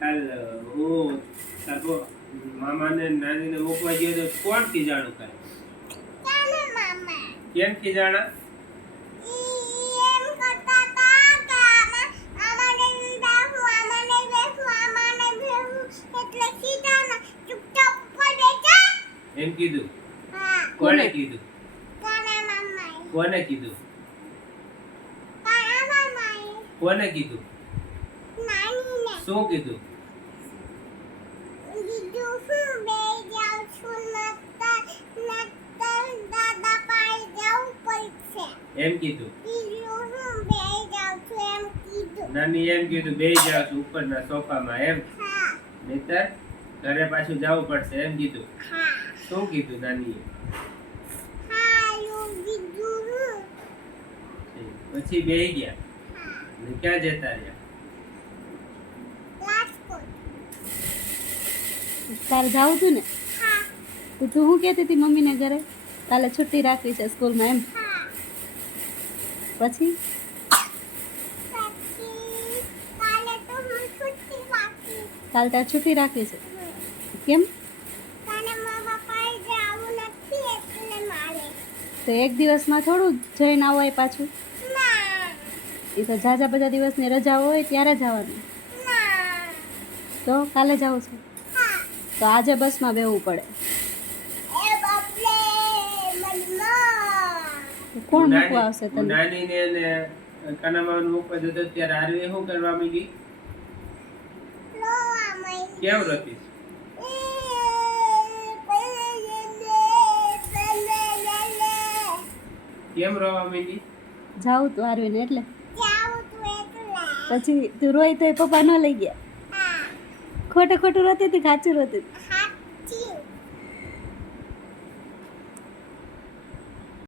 કાલ હું તારો મામાને ને નાનીને મૂકવા ગયો તો કોણ ખીજાણું કરે કેમ ખીજાણા એમ કીધું? કોને કીધું? કોને કીધું? કોને કીધું? શું કીધું? એમ કીધું? બે જાવ છું ઉપરના સોફામાં એમ. નહીતર ઘરે પાછું જવું પડશે એમ કીધું. શું કીધું નાનીએ? પછી બે ગયા. ક્યાં જતા રહ્યા? તારે જાવું હતું ને? તો તું શું કહેતી હતી મમ્મીને ઘરે? કાલે છુટ્ટી રાખવી છે સ્કૂલમાં એમ? પછી? કાલે તારે છુટ્ટી રાખવી છે? કેમ? તો એક દિવસમાં થોડું જઈને આવો પાછું? એ તો ઝાઝા બધા દિવસની રજા હોય ત્યારે જવાનું તો કાલે જાવું છે? તો આજે બસમાં બેવું પડે. તો કોણ મૂકવા આવશે તને? નાની ને કાનામાને મૂકવા જતો ત્યારે આરવી શું કરવા માંગી કેમ રતી? કેમ રોવા માંગી જાઉં તું આરવીને એટલે. પછી તું રોઈ તો એ પપ્પા ન લઈ ગયા. ખોટે ખોટું રોતી હતી ખાચું રોતી હતી